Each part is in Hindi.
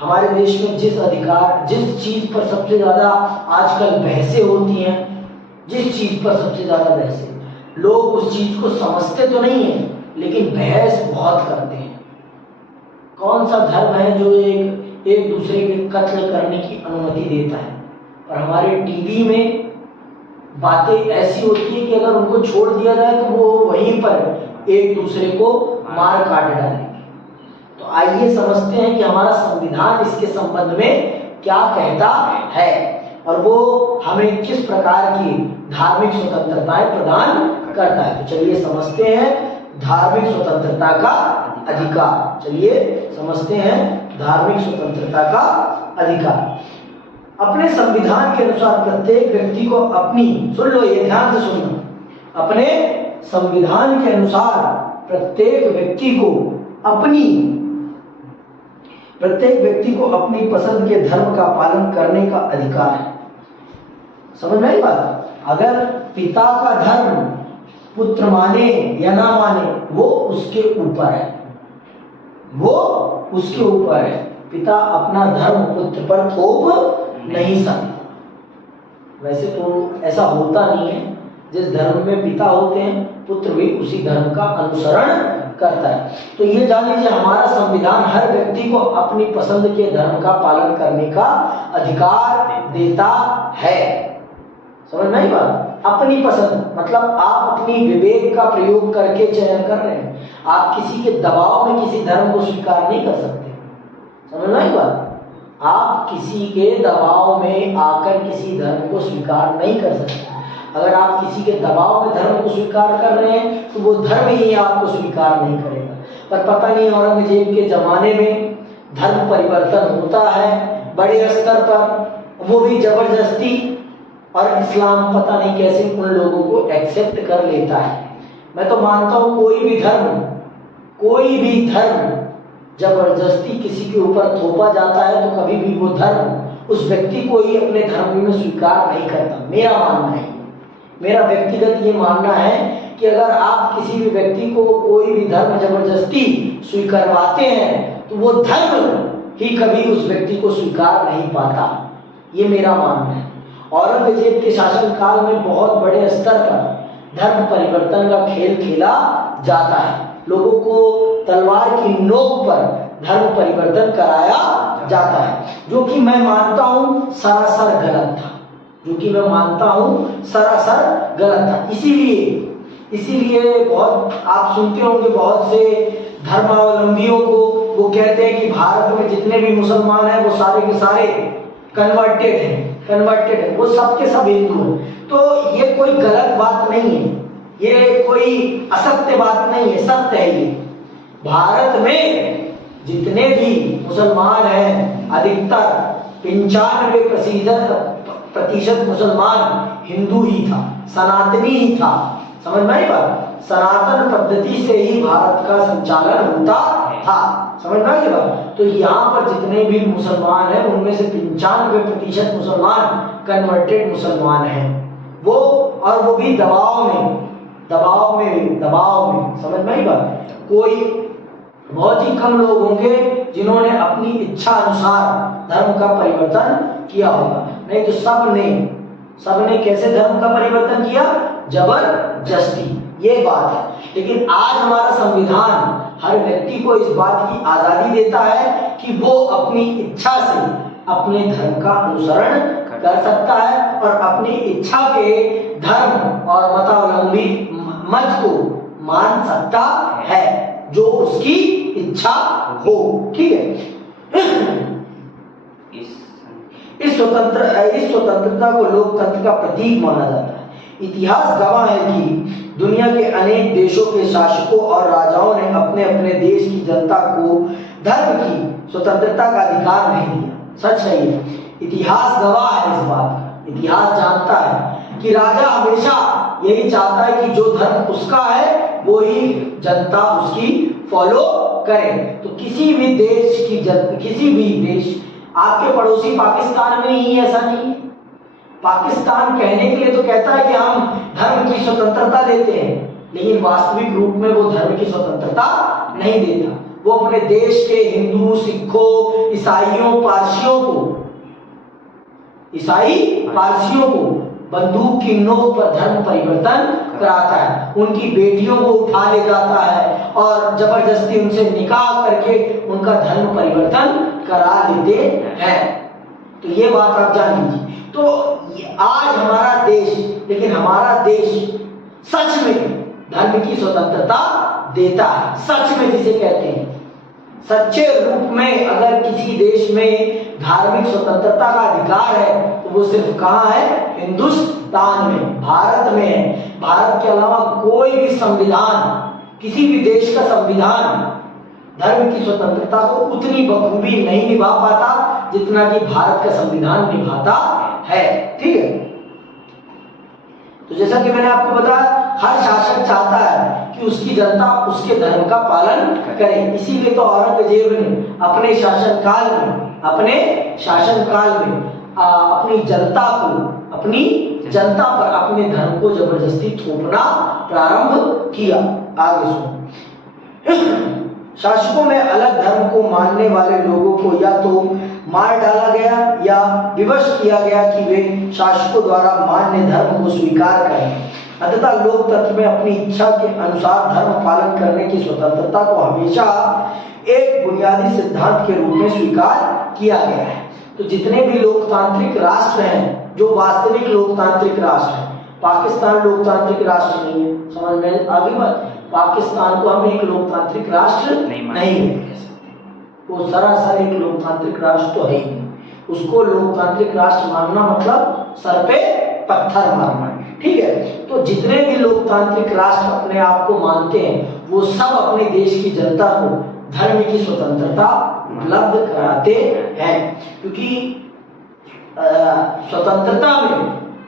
हमारे देश में जिस चीज पर सबसे ज्यादा आजकल बहसें होती हैं, जिस चीज पर सबसे ज्यादा बहसें, लोग उस चीज को समझते तो नहीं है लेकिन बहस बहुत करते हैं। कौन सा धर्म है जो एक दूसरे के कत्ल करने की अनुमति देता है? और हमारे टीवी में बातें ऐसी होती है कि अगर उनको छोड़ दिया जाए तो वो वहीं पर एक दूसरे को मार काट डालेंगे। तो आइए समझते हैं कि हमारा संविधान इसके संबंध में क्या कहता है और वो हमें किस प्रकार की धार्मिक स्वतंत्रताएं प्रदान करता है। तो चलिए समझते हैं धार्मिक स्वतंत्रता का अधिकार। चलिए समझते हैं धार्मिक स्वतंत्रता का अधिकार। अपने संविधान के अनुसार प्रत्येक व्यक्ति को अपनी, सुन लो ये ध्यान से सुनना, अपने संविधान के अनुसार प्रत्येक व्यक्ति को अपनी पसंद के धर्म का पालन करने का अधिकार है। समझ में आई बात? अगर पिता का धर्म पुत्र माने या ना माने वो उसके ऊपर है, वो उसके ऊपर है। पिता अपना धर्म पुत्र पर थोप नहीं सकता। वैसे तो ऐसा होता नहीं है, जिस धर्म में पिता होते हैं पुत्र भी उसी धर्म का अनुसरण करता है। तो ये जान लीजिए हमारा संविधान हर व्यक्ति को अपनी पसंद के धर्म का पालन करने का अधिकार देता है। समझ में आई बात? अपनी पसंद मतलब आप अपनी विवेक का प्रयोग करके चयन कर रहे हैं। आप किसी के दबाव में किसी धर्म को स्वीकार नहीं कर सकते। समझ में आई बात? आप किसी के दबाव में आकर किसी धर्म को स्वीकार नहीं कर सकते। अगर आप किसी के दबाव में धर्म को स्वीकार कर रहे हैं तो वो धर्म ही आपको स्वीकार नहीं करेगा। पर पता नहीं औरंगजेब के जमाने में धर्म परिवर्तन होता है बड़े स्तर पर, वो भी जबरदस्ती, और इस्लाम पता नहीं कैसे उन लोगों को एक्सेप्ट कर लेता है। मैं तो मानता हूँ कोई भी धर्म जबरदस्ती किसी के ऊपर थोपा जाता है तो कभी भी वो धर्म उस व्यक्ति को ही अपने धर्म में स्वीकार नहीं करता। मेरा मानना है, मेरा व्यक्तिगत ये मानना है कि अगर आप किसी भी व्यक्ति को कोई भी धर्म जबरदस्ती स्वीकारवाते हैं तो वो धर्म ही कभी उस व्यक्ति को स्वीकार नहीं पाता। ये मेरा मानना है। औरंगजेब के शासनकाल में बहुत बड़े स्तर पर धर्म परिवर्तन का खेल खेला जाता है। लोगों को तलवार की नोक पर धर्म परिवर्तन कराया जाता है, जो कि मैं मानता हूं सरासर गलत था, इसीलिए बहुत आप सुनते होंगे बहुत से धर्मावलंबियों को वो कहते हैं कि भारत में जितने भी मुसलमान हैं वो सारे के सारे कन्वर्टेड है, वो सबके सब हिंदू हैं। तो ये कोई गलत बात नहीं है, ये कोई असत्य बात नहीं है, सत्य है। ये भारत में जितने भी मुसलमान हैं अधिकतर 95% मुसलमान हिंदू ही था, सनातनी ही था। समझ में आई बात? सनातन पद्धति से ही भारत का संचालन होता था। समझ में आई बात? तो यहाँ पर जितने भी मुसलमान हैं उनमें से 95% मुसलमान कन्वर्टेड मुसलमान हैं। वो भी दबाव में। समझ में आई बात? कोई बहुत ही कम लोग होंगे जिन्होंने अपनी इच्छा अनुसार धर्म का परिवर्तन किया होगा, नहीं तो सबने कैसे धर्म का परिवर्तन किया? जबरदस्ती। ये बात है। लेकिन आज हमारा संविधान हर व्यक्ति को इस बात की आजादी देता है कि वो अपनी इच्छा से अपने धर्म का अनुसरण कर सकता है और अपनी इच्छा के धर्म और मतावलंबी मत को मान सकता है जो उसकी इच्छा हो। ठीक है। इस स्वतंत्रता को लोकतंत्र का प्रतीक माना जाता है। इतिहास गवाह है कि दुनिया के अनेक देशों के शासकों और राजाओं ने अपने अपने देश की जनता को धर्म की स्वतंत्रता का अधिकार नहीं दिया। सच है ये, इतिहास गवाह है इस बात का। इतिहास जानता है कि राजा हमेशा यही चाहता है कि जो धर्म उसका है वो ही जनता उसकी फॉलो करे। तो किसी भी देश आपके पड़ोसी पाकिस्तान में ही ऐसा नहीं है। पाकिस्तान कहने के लिए तो कहता है कि हम धर्म की स्वतंत्रता देते हैं, लेकिन वास्तविक रूप में वो धर्म की स्वतंत्रता नहीं देता। वो अपने देश के हिंदू, सिखों, ईसाई पारसियों को बंदूक की नोक पर धर्म परिवर्तन कराता है, उनकी बेटियों को उठा ले जाता है और जबरदस्ती उनसे निकाह करके उनका धर्म परिवर्तन करा लेते हैं। तो ये बात आप जान लीजिए। तो आज हमारा देश, लेकिन हमारा देश सच में धर्म की स्वतंत्रता देता है, सच में जिसे कहते हैं सच्चे रूप में। अगर किसी देश में धार्मिक स्वतंत्रता का अधिकार है तो वो सिर्फ कहाँ है? हिंदुस्तान में, भारत में है। भारत के अलावा कोई भी संविधान, किसी भी देश का संविधान धर्म की स्वतंत्रता को उतनी बखूबी नहीं निभा पाता जितना कि भारत का संविधान निभाता है। ठीक है, तो जैसा कि मैंने आपको बताया, हर शासक चाहता है कि उसकी जनता उसके धर्म का पालन करे। इसीलिए तो औरंगजेब ने अपने शासनकाल में अपनी जनता पर अपने धर्म को जबरदस्ती थोपना प्रारंभ किया। आगे सुनो। शासकों में अलग धर्म को मानने वाले लोगों को या तो मार डाला गया या विवश किया गया कि वे शासकों द्वारा मान्य धर्म को स्वीकार करें। अतः लोकतंत्र में अपनी इच्छा के अनुसार धर्म पालन करने की स्वतंत्रता को हमेशा एक बुनियादी सिद्धांत के रूप में स्वीकार किया गया है। तो जितने भी लोकतांत्रिक राष्ट्र हैं, जो वास्तविक लोकतांत्रिक राष्ट्र हैं, पाकिस्तान लोकतांत्रिक राष्ट्र नहीं है, समझ में आगे बात। पाकिस्तान को हम एक लोकतांत्रिक राष्ट्र नहीं कह सकते, वो सरासर एक लोकतांत्रिक राष्ट्र तो है ही नहीं। उसको लोकतांत्रिक राष्ट्र मानना मतलब सर पे पत्थर मारना। ठीक है, तो जितने भी लोकतांत्रिक राष्ट्र अपने आप को मानते हैं वो सब अपने देश की जनता को धर्म की स्वतंत्रता उपलब्ध कराते हैं, क्योंकि स्वतंत्रता में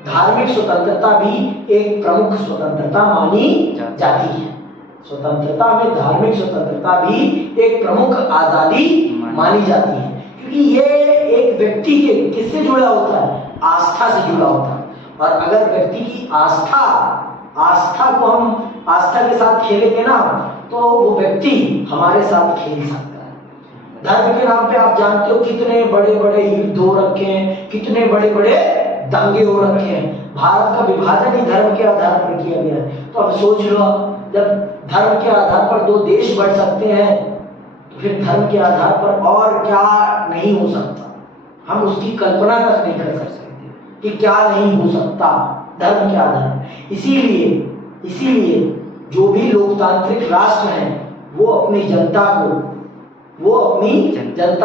धार्मिक स्वतंत्रता भी एक प्रमुख स्वतंत्रता मानी जाती है। स्वतंत्रता में धार्मिक स्वतंत्रता भी एक प्रमुख आजादी मानी जाती है, क्योंकि ये एक व्यक्ति के किससे जुड़ा होता है? आस्था से जुड़ा होता है। और अगर व्यक्ति की आस्था को हम आस्था के साथ खेलेंगे ना, तो वो व्यक्ति हमारे साथ खेल सकता है। धर्म के नाम पे आप जानते हो कितने बड़े बड़े युद्ध हो रखे हैं, कितने बड़े बड़े दंगे हो रखे हैं। भारत का विभाजन ही धर्म के आधार पर किया गया है। तो अब सोच लो, जब धर्म के आधार पर दो देश बढ़ सकते हैं तो फिर धर्म के आधार पर और क्या नहीं हो सकता? हम उसकी कल्पना तक नहीं कर सकते कि क्या नहीं हो सकता धर्म के आधार। इसीलिए जो भी लोकतांत्रिक राष्ट्र हैं वो अपनी जनता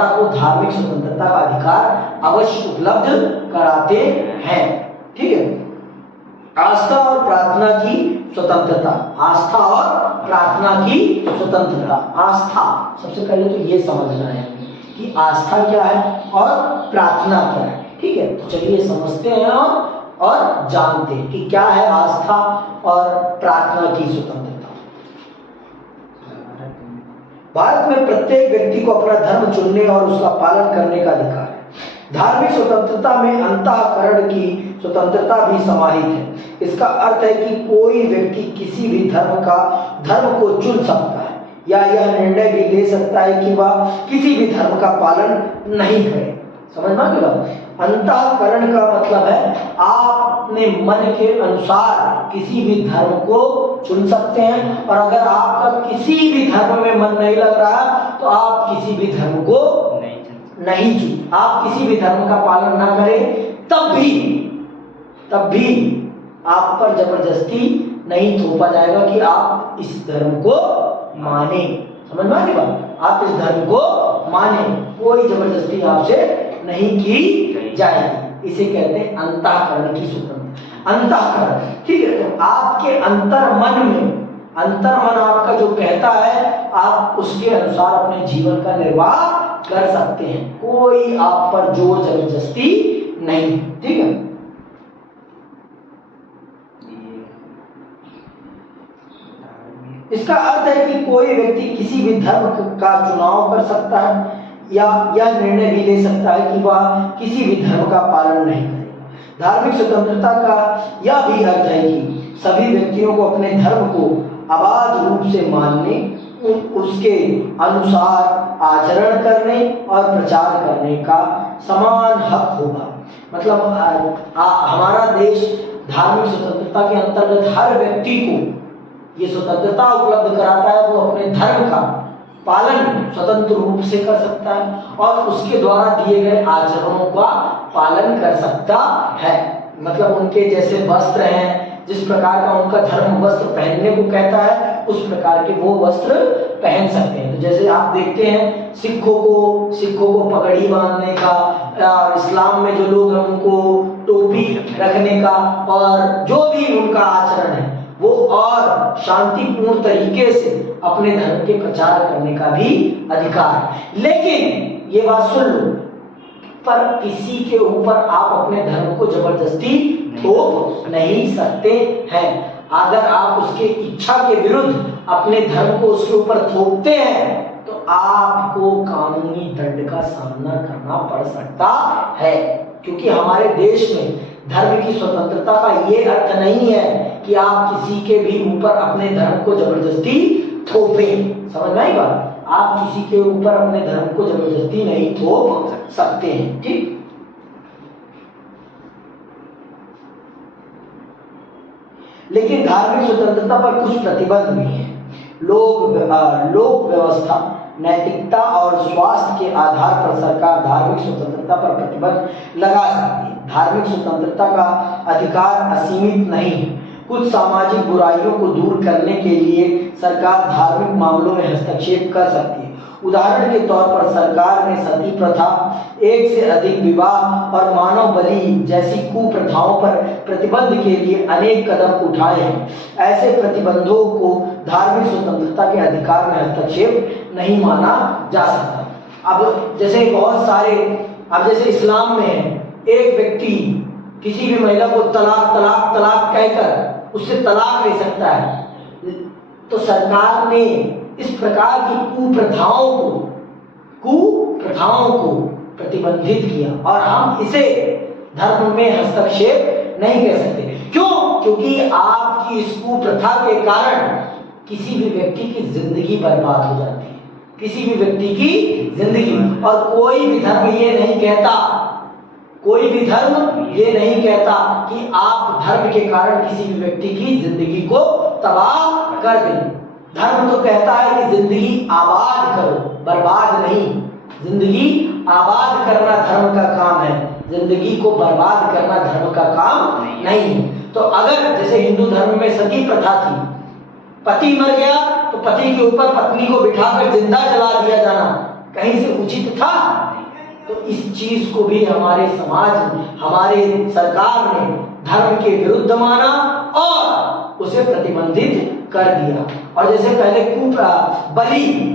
को धार्मिक स्वतंत्रता का अधिकार अवश्य उपलब्ध कराते हैं। ठीक है, आस्था और प्रार्थना की स्वतंत्रता। आस्था सबसे पहले तो ये समझना है कि आस्था क्या है और प्रार्थना क्या है। ठीक है, तो चलिए समझते हैं और जानते हैं कि क्या है आस्था और प्रार्थना की स्वतंत्रता। भारत में प्रत्येक व्यक्ति को अपना धर्म चुनने और उसका पालन करने का अधिकार है। धार्मिक स्वतंत्रता में अंतःकरण की स्वतंत्रता भी समाहित है। इसका अर्थ है कि कोई व्यक्ति किसी भी धर्म को चुन सकता है या यह निर्णय भी ले सकता है कि वह किसी भी धर्म का पालन नहीं करे। समझ में आ गया? अंतःकरण का मतलब है आप अपने मन के अनुसार किसी भी धर्म को चुन सकते हैं, और अगर आपका किसी भी धर्म में मन नहीं लग रहा तो आप किसी भी धर्म को नहीं चुन, आप किसी भी धर्म का पालन ना करें, तब भी आप पर जबरदस्ती नहीं थोपा जाएगा कि आप इस धर्म को माने। समझ में आ गई बात? आप इस धर्म को माने, कोई जबरदस्ती आपसे नहीं की जाएगी। इसे कहते हैं अंतःकरण की स्वतंत्रता। अंतःकरण, ठीक है, तो आपके अंतर्मन आपका जो कहता है आप उसके अनुसार अपने जीवन का निर्वाह कर सकते हैं, कोई आप पर जोर जबरदस्ती नहीं। ठीक है, इसका अर्थ है कि कोई व्यक्ति किसी भी धर्म का चुनाव कर सकता है या यह निर्णय भी ले सकता है कि वह किसी भी धर्म का पालन नहीं करेगा। धार्मिक स्वतंत्रता का यह भी अर्थ है कि सभी व्यक्तियों को अपने धर्म को अबाध रूप से मानने, उसके अनुसार आचरण करने और प्रचार करने का समान हक होगा। मतलब हमारा देश धार्मिक स्वतंत्रता के अंतर्गत हर व्यक्ति को ये स्वतंत्रता उपलब्ध कराता है, वो अपने धर्म का पालन स्वतंत्र रूप से कर सकता है और उसके द्वारा दिए गए आचरणों का पालन कर सकता है। मतलब उनके जैसे वस्त्र हैं, जिस प्रकार का उनका धर्म वस्त्र पहनने को कहता है उस प्रकार के वो वस्त्र पहन सकते हैं। तो जैसे आप देखते हैं सिखों को पगड़ी बांधने का, और इस्लाम में जो लोग हैं उनको टोपी रखने का, और जो भी उनका आचरण है वो और शांतिपूर्ण तरीके से अपने धर्म के प्रचार करने का भी अधिकार है। लेकिन ये बात सुन लो, पर किसी के ऊपर आप अपने धर्म को जबरदस्ती थोप नहीं सकते हैं। अगर आप उसके इच्छा के विरुद्ध अपने धर्म को उसके ऊपर थोपते हैं तो आपको कानूनी दंड का सामना करना पड़ सकता है। क्योंकि हमारे देश में धर्म की स्वतंत्रता का ये अर्थ नहीं है कि आप किसी के भी ऊपर अपने धर्म को जबरदस्ती थोपें। समझ में आई बात? आप किसी के ऊपर अपने धर्म को जबरदस्ती नहीं थोप सकते हैं। ठीक, लेकिन धार्मिक स्वतंत्रता पर कुछ प्रतिबंध भी हैं। लोक व्यवस्था, नैतिकता और स्वास्थ्य के आधार पर सरकार धार्मिक स्वतंत्रता पर प्रतिबंध लगा सकती है। धार्मिक स्वतंत्रता का अधिकार असीमित नहीं है। कुछ सामाजिक बुराइयों को दूर करने के लिए सरकार धार्मिक मामलों में हस्तक्षेप कर सकती है। उदाहरण के तौर पर सरकार ने सती प्रथा, एक से अधिक विवाह और मानव बलि जैसी कुप्रथाओं पर प्रतिबंध के लिए अनेक कदम उठाए हैं। ऐसे प्रतिबंधों को धार्मिक स्वतंत्रता के अधिकार में हस्तक्षेप नहीं माना जा सकता। अब जैसे बहुत सारे, अब जैसे इस्लाम में है, एक व्यक्ति किसी भी महिला को तलाक तलाक तलाक कहकर उससे तलाक ले सकता है। तो सरकार ने इस प्रकार की कुप्रथाओं को प्रतिबंधित किया और हम इसे धर्म में हस्तक्षेप नहीं कह सकते। क्यों? क्योंकि आपकी इस कुप्रथा के कारण किसी भी व्यक्ति की जिंदगी बर्बाद हो जाती है, किसी भी व्यक्ति की जिंदगी। और कोई भी धर्म ये नहीं कहता कि आप धर्म के कारण किसी भी व्यक्ति की जिंदगी को तबाह कर दें। धर्म तो कहता है कि जिंदगी आबाद करो, बर्बाद नहीं। जिंदगी आबाद करना धर्म का काम है, जिंदगी को बर्बाद करना धर्म का काम नहीं। तो अगर जैसे हिंदू धर्म में सती प्रथा थी, पति मर गया तो पति के ऊपर पत्नी को बिठाकर जिंदा जला दिया जाना कहीं से उचित था? तो इस चीज को भी हमारे समाज में, हमारे सरकार ने धर्म के विरुद्ध माना और उसे प्रतिबंधित कर दिया। और जैसे पहले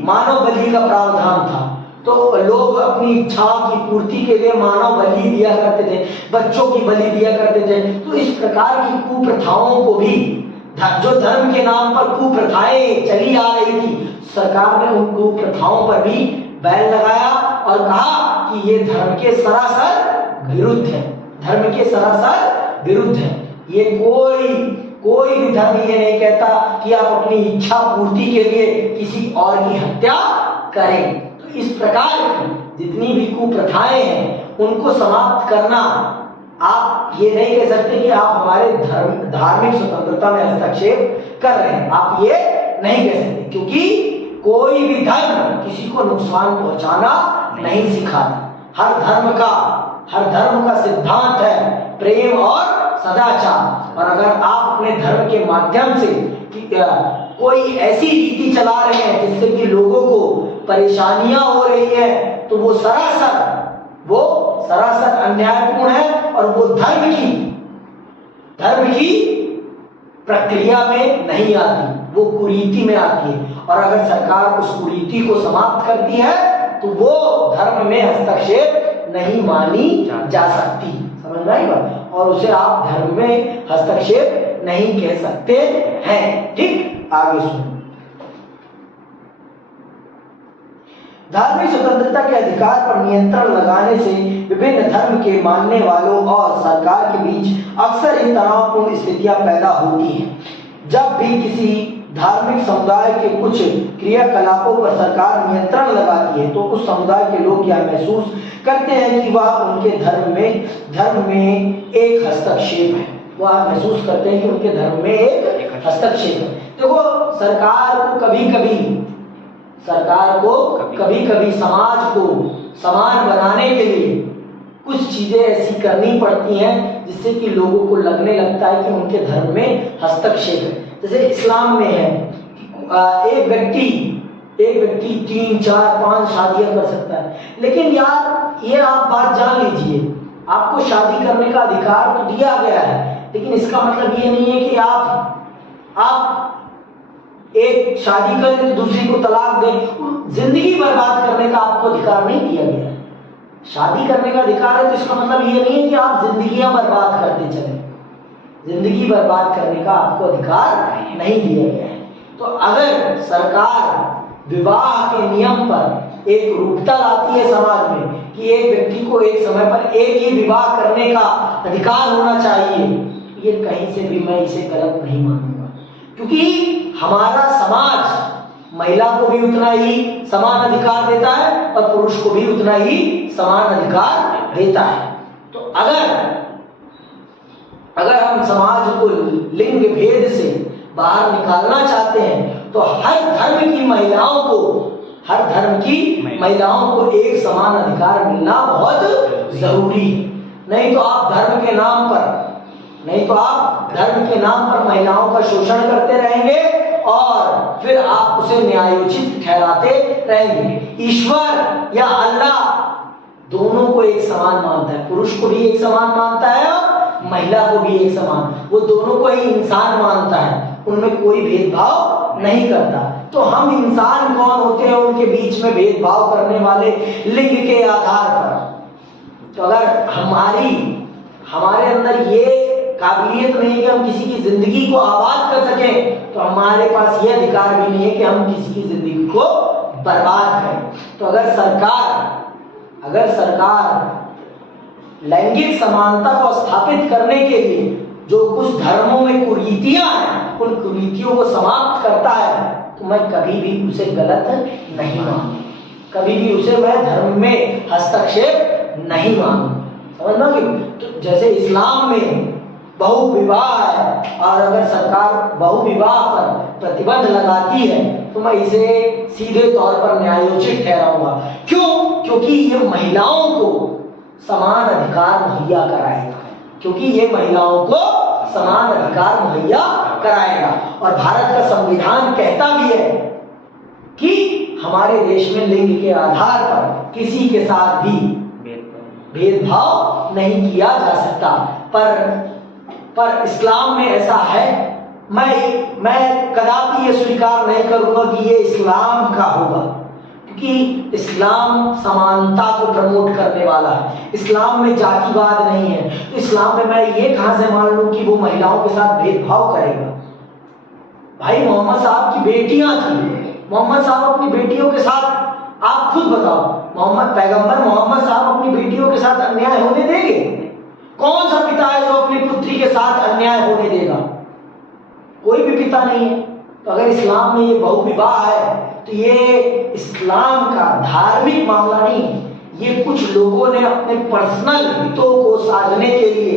मानव बलि का प्रावधान था, तो लोग अपनी इच्छाओं की पूर्ति के लिए मानव बलि दिया करते थे, बच्चों की बलि दिया करते थे। तो इस प्रकार की कुप्रथाओं को भी, जो धर्म के नाम पर कुप्रथाएं चली आ रही थी, सरकार ने उन कुप्रथाओं पर भी बैन लगाया और कहा कि ये धर्म के सरासर विरुद्ध है, धर्म के सरासर विरुद्ध है। ये कोई भी धर्म ये नहीं कहता कि आप अपनी इच्छा पूर्ति के लिए किसी और की हत्या करें। तो इस प्रकार की जितनी भी कुप्रथाएं हैं उनको समाप्त करना, आप ये नहीं कह सकते कि आप हमारे धार्मिक स्वतंत्रता में हस्तक्षेप कर रहे हैं। आप ये नहीं कह सकते, क्योंकि कोई भी धर्म किसी को नुकसान पहुंचाना नहीं सिखाता। हर धर्म का सिद्धांत है प्रेम और सदाचार। और अगर आप अपने धर्म के माध्यम से कोई ऐसी रीति चला रहे हैं जिससे कि लोगों को परेशानियां हो रही है, तो वो सरासर अन्यायपूर्ण है और वो धर्म की प्रक्रिया में नहीं आती, वो कुरीति में आती है। और अगर सरकार उस कुरीति को समाप्त करती है तो वो धर्म में हस्तक्षेप नहीं मानी जा सकती। समझ में आई बात? और उसे आप धर्म में हस्तक्षेप नहीं कह सकते हैं। ठीक, आगे सुनो। धार्मिक स्वतंत्रता के अधिकार पर नियंत्रण लगाने से विभिन्न धर्म के मानने वालों और सरकार के बीच अक्सर ही तनावपूर्ण स्थितियां पैदा होती हैं। जब भी किसी धार्मिक समुदाय के कुछ क्रियाकलापों पर सरकार नियंत्रण लगाती है तो उस समुदाय के लोग क्या महसूस करते हैं कि वह उनके धर्म में एक हस्तक्षेप है। वह महसूस करते हैं कि उनके धर्म में एक हस्तक्षेप है। देखो, सरकार को कभी समाज को समान बनाने के लिए कुछ चीजें ऐसी करनी पड़ती हैं जिससे कि लोगों को लगने लगता है कि उनके धर्म में हस्तक्षेप है। जैसे इस्लाम में है कि एक व्यक्ति 3, 4, 5 शादियां कर सकता है। लेकिन यार, ये आप बात जान लीजिए, आपको शादी करने का अधिकार तो दिया गया है, लेकिन इसका मतलब ये नहीं है कि आप एक शादी करें तो दूसरी को तलाक दें। जिंदगी बर्बाद करने का आपको अधिकार नहीं दिया गया है। शादी करने का अधिकार है तो इसका मतलब ये नहीं है कि आप जिंदगियां बर्बाद करते चले। जिंदगी बर्बाद करने का आपको अधिकार नहीं दिया गया है। तो अगर सरकार विवाह के नियम पर एक रूपता लाती है समाज में कि एक व्यक्ति को एक समय पर एक ही विवाह करने का अधिकार होना चाहिए, ये कहीं से भी मैं इसे गलत नहीं मानूंगा, क्योंकि हमारा समाज महिला को भी उतना ही समान अधिकार देता है और पुरुष को भी उतना ही समान अधिकार देता है। तो अगर हम समाज को लिंग भेद से बाहर निकालना चाहते हैं तो हर धर्म की महिलाओं को एक समान अधिकार मिलना बहुत जरूरी है। नहीं तो आप धर्म के नाम पर महिलाओं का शोषण करते रहेंगे और फिर आप उसे न्यायोचित ठहराते रहेंगे। ईश्वर या अल्लाह दोनों को एक समान मानता है, पुरुष को भी एक समान मानता है और महिला को भी एक समान। वो दोनों को ही इंसान मानता है, उनमें कोई भेदभाव नहीं करता। तो हम इंसान कौन होते हैं उनके बीच में भेदभाव करने वाले लिंग के आधार पर? तो अगर हमारे अंदर ये काबिलियत नहीं है कि हम किसी की जिंदगी को आबाद कर सकें, तो हमारे पास ये अधिकार भी नहीं है कि हम किसी की जिंदगी को बर्बाद करें। तो अगर सरकार लैंगिक समानता को स्थापित करने के लिए जो कुछ धर्मों में कुरीतियां हैं, उन कुरीतियों को समाप्त करता है, तो मैं कभी भी उसे गलत नहीं मानूं, कभी भी उसे मैं धर्म में हस्तक्षेप नहीं मानूं। समझना कि तो जैसे इस्लाम में बहुविवाह है और अगर सरकार बहुविवाह पर प्रतिबंध लगाती है तो मैं इसे सीधे तौर पर न्यायोचित ठहराऊंगा। क्यों? क्योंकि ये महिलाओं को समान अधिकार मुहैया कराएगा। और भारत का संविधान कहता भी है कि हमारे देश में लिंग के आधार पर किसी के साथ भी भेदभाव नहीं किया जा सकता। पर इस्लाम में ऐसा है। मैं कदापि ये स्वीकार नहीं करूंगा कि ये इस्लाम का होगा, क्योंकि इस्लाम समानता को प्रमोट करने वाला है। इस्लाम में जातिवाद नहीं है। तो इस्लाम में मैं ये कहां से मान लूं कि वो महिलाओं के साथ भेदभाव करेगा? भाई, मोहम्मद साहब की बेटियां थी, मोहम्मद साहब अपनी बेटियों के साथ, आप खुद बताओ, पैगंबर मोहम्मद साहब अपनी बेटियों के साथ अन्याय होने देंगे? कौन सा पिता है जो अपनी पुत्री के साथ अन्याय होने देगा? कोई भी पिता नहीं है। तो अगर इस्लाम में ये बहुविवाह है तो ये इस्लाम का धार्मिक मामला नहीं है। ये कुछ लोगों ने अपने पर्सनल हितों को साधने के लिए,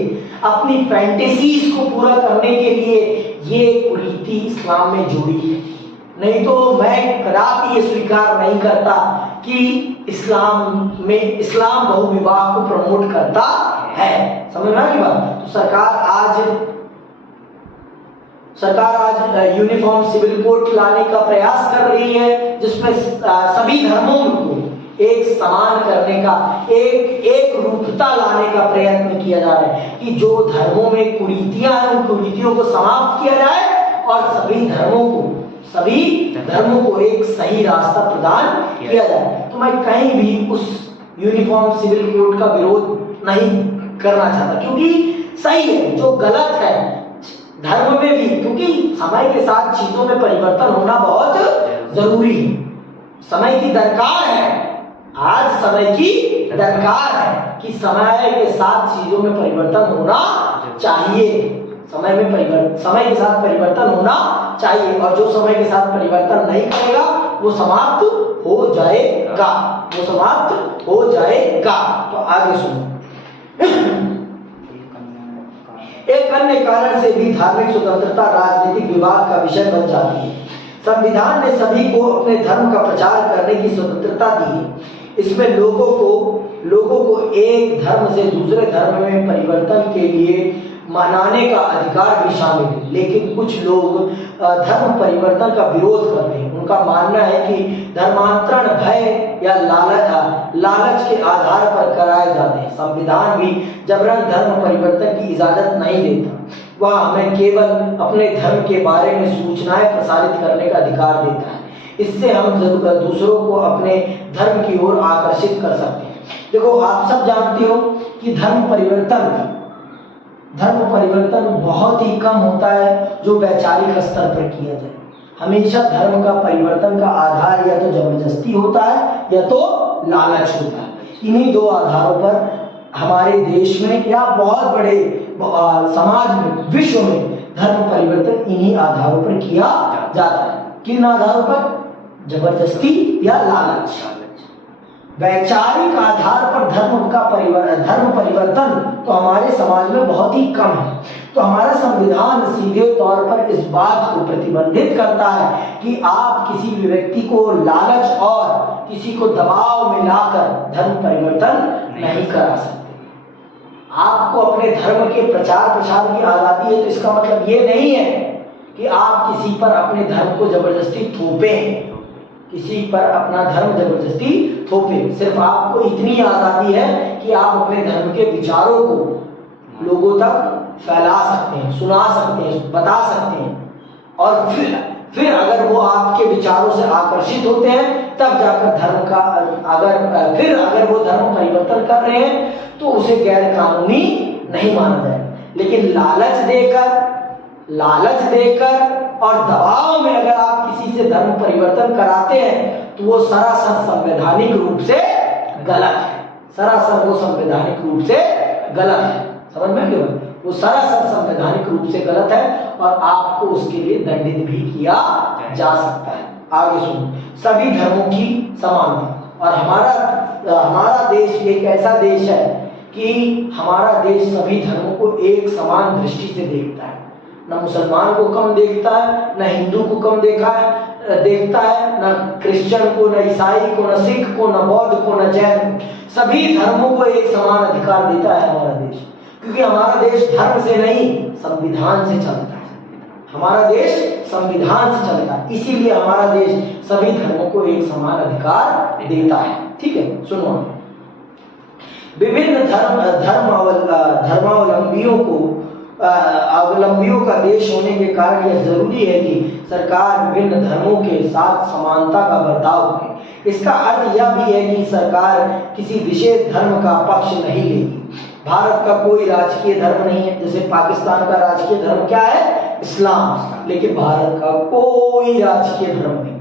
अपनी फैंटेसीज को पूरा करने के लिए ये कुरीति इस्लाम में जोड़ी है। नहीं तो मैं कदापि ये स्वीकार नहीं करता कि इस्लाम बहुविवाह को प्रमोट करता है। समझना की बात? तो सरकार आज यूनिफॉर्म सिविल कोड लाने का प्रयास कर रही है, जिसमें सभी धर्मों को एक समान करने का, एक रूपता लाने का प्रयत्न किया जा रहा है कि जो धर्मों में कुरीतियां हैं उन कुरीतियों को समाप्त किया जाए और सभी धर्मों को एक सही रास्ता प्रदान किया जाए। तो मैं कहीं भी उस यूनिफॉर्म सिविल कोड का विरोध नहीं करना चाहता, क्योंकि सही है। जो गलत है धर्म में भी, क्योंकि समय के साथ चीजों में परिवर्तन होना बहुत जरूरी है, समय की दरकार है। आज समय की दरकार है कि समय के साथ चीजों में परिवर्तन होना चाहिए, समय के साथ परिवर्तन होना चाहिए, और जो समय के साथ परिवर्तन नहीं करेगा वो समाप्त हो जाएगा, वो समाप्त हो जाएगा। तो आगे सुनो। एक अन्य कारण से भी धार्मिक स्वतंत्रता राजनीतिक विवाद का विषय बन जाती है। संविधान ने सभी को अपने धर्म का प्रचार करने की स्वतंत्रता दी है। इसमें लोगों को एक धर्म से दूसरे धर्म में परिवर्तन के लिए मनाने का अधिकार भी शामिल है, लेकिन कुछ लोग धर्म परिवर्तन का विरोध करते हैं। उनका मानना है कि धर्मांतरण भय या लालच के आधार पर कराए जाते हैं। संविधान भी जबरन धर्म परिवर्तन की इजाजत नहीं देता, वह हमें केवल अपने धर्म के बारे में सूचनाएं प्रसारित करने का अधिकार देता है। इससे हम दूसरों को अपने धर्म की ओर आकर्षित कर सकते हैं। देखो, आप सब जानते हो कि धर्म परिवर्तन बहुत ही कम होता है जो वैचारिक स्तर पर किया जाए। हमेशा धर्म का परिवर्तन का आधार या तो जबरदस्ती होता है या तो लालच होता है। इन्हीं दो आधारों पर हमारे देश में या बहुत बड़े समाज में, विश्व में धर्म परिवर्तन इन्हीं आधारों पर किया जाता है। किन आधारों पर? जबरदस्ती या लालच। वैचारिक आधार पर धर्म परिवर्तन तो हमारे समाज में बहुत ही कम है। तो हमारा संविधान सीधे तौर पर इस बात को प्रतिबंधित करता है कि आप किसी भी व्यक्ति को लालच और किसी को दबाव में लाकर धर्म परिवर्तन नहीं करा सकते। आपको अपने धर्म के प्रचार प्रसार की आजादी है, तो इसका मतलब ये नहीं है कि आप किसी पर अपने धर्म को जबरदस्ती थोपें, किसी पर अपना धर्म जबरदस्ती थोपे। सिर्फ आपको इतनी आजादी है कि आप अपने धर्म के विचारों को लोगों तक फैला सकते हैं, सुना सकते हैं, बता सकते हैं, और फिर अगर वो आपके विचारों से आकर्षित होते हैं तब जाकर धर्म का अगर वो धर्म परिवर्तन कर रहे हैं तो उसे गैर कानूनी नहीं माना जाए। लेकिन लालच देकर और दबाव में अगर आप किसी से धर्म परिवर्तन कराते हैं तो वो सरासर संवैधानिक रूप से गलत है। सरासर वो संवैधानिक रूप से गलत है। समझ में क्यों? वो सरासर संवैधानिक रूप से गलत है और आपको उसके लिए दंडित भी किया जा सकता है। आगे सुनो। सभी धर्मों की समानता। और हमारा देश एक ऐसा देश है कि हमारा देश सभी धर्मों को एक समान दृष्टि से देखता है। न मुसलमान को कम देखता है, न हिंदू को कम देखता है, न क्रिश्चियन को, न ईसाई को, न सिख को, न बौद्ध को, न जैन। सभी धर्मों को एक समान अधिकार देता है हमारा देश, क्योंकि हमारा देश धर्म से नहीं संविधान से चलता है। हमारा देश संविधान से चलता है, इसीलिए हमारा देश सभी धर्मों को एक समान अधिकार देता है। ठीक है, सुनो। विभिन्न धर्मावलंबियों का देश होने के कारण यह जरूरी है कि सरकार विभिन्न धर्मों के साथ समानता का बर्ताव करे। इसका अर्थ यह भी है कि सरकार किसी विशेष धर्म का पक्ष नहीं लेगी। भारत का कोई राजकीय धर्म नहीं है, जैसे पाकिस्तान का राजकीय धर्म क्या है? इस्लाम। लेकिन भारत का कोई राजकीय धर्म नहीं।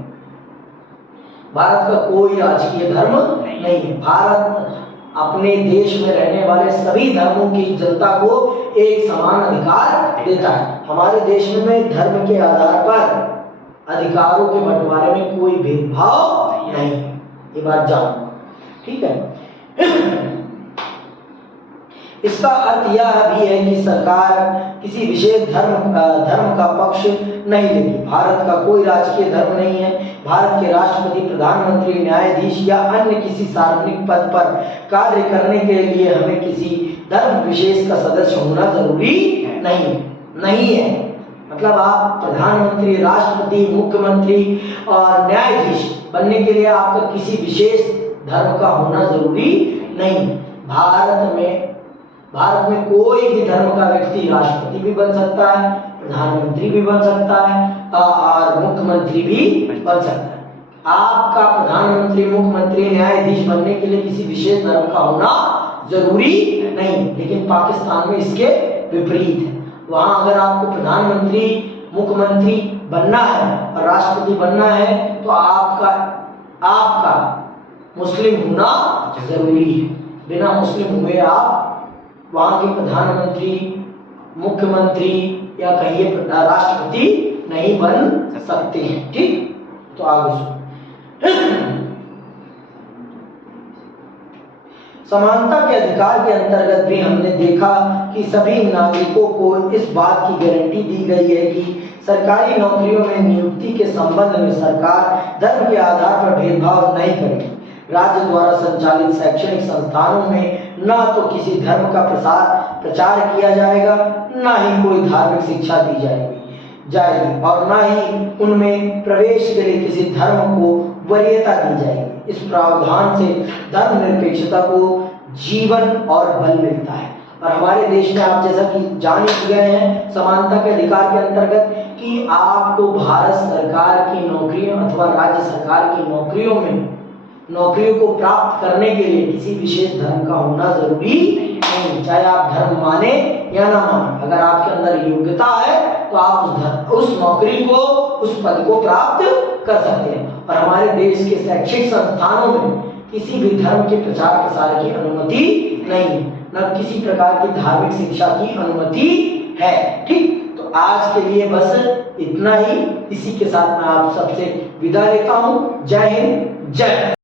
भारत का कोई राजकीय धर्म नहीं है। भारत अपने देश में रहने वाले सभी धर्मों की जनता को एक समान अधिकार देता है। हमारे देश में धर्म के आधार पर अधिकारों के बंटवारे में कोई भेदभाव नहीं है। ये बात जानो, ठीक है। इसका अर्थ यह भी है कि सरकार किसी विशेष धर्म का पक्ष नहीं लेगी। भारत का कोई राजकीय धर्म नहीं है। भारत के राष्ट्रपति, प्रधानमंत्री, न्यायाधीश या अन्य किसी सार्वजनिक पद पर कार्य करने के लिए हमें किसी धर्म विशेष का सदस्य होना जरूरी नहीं है। मतलब आप प्रधानमंत्री, राष्ट्रपति, मुख्यमंत्री और न्यायाधीश बनने के लिए आपका किसी विशेष धर्म का होना जरूरी नहीं। भारत में कोई भी धर्म का व्यक्ति राष्ट्रपति भी बन सकता है, प्रधानमंत्री भी बन सकता है और मुख्यमंत्री भी बन सकता है। आपका प्रधानमंत्री, मुख्यमंत्री, न्यायाधीश बनने के लिए किसी विशेष धर्म का होना जरूरी नहीं। लेकिन पाकिस्तान में इसके विपरीत है। वहां अगर आपको प्रधानमंत्री, मुख्यमंत्री बनना है और राष्ट्रपति बनना है तो आपका मुस्लिम होना जरूरी है। बिना मुस्लिम हुए आप वहां के प्रधानमंत्री, मुख्यमंत्री या कहिए राष्ट्रपति नहीं बन सकते हैं। ठीक, तो आगे सुनो। समानता के अधिकार के अंतर्गत भी हमने देखा कि सभी नागरिकों को इस बात की गारंटी दी गई है कि सरकारी नौकरियों में नियुक्ति के संबंध में सरकार धर्म के आधार पर भेदभाव नहीं करेगी। राज्य द्वारा संचालित शैक्षणिक संस्थानों में न तो किसी धर्म का प्रचार किया जाएगा, न ही कोई धार्मिक शिक्षा दी जाएगी और न ही उनमें प्रवेश के लिए किसी धर्म को वरीयता दी जाएगी। इस प्रावधान से धर्मनिरपेक्षता को जीवन और बल मिलता है। और हमारे देश में आप जैसा कि जान ही गए हैं समानता के अधिकार के अंतर्गत कि आपको भारत सरकार की नौकरियों अथवा राज्य सरकार की नौकरियों को प्राप्त करने के लिए किसी विशेष धर्म का होना जरूरी नहीं, चाहे आप धर्म माने या ना माने। अगर आपके अंदर योग्यता है तो आप उस नौकरी को, उस पद को प्राप्त कर सकते हैं। और हमारे देश के शैक्षिक संस्थानों में किसी भी धर्म के प्रचार प्रसार की अनुमति नहीं, न किसी प्रकार की धार्मिक शिक्षा की अनुमति है। ठीक, तो आज के लिए बस इतना ही। इसी के साथ मैं आप सबसे विदा लेता हूँ। जय हिंद, जय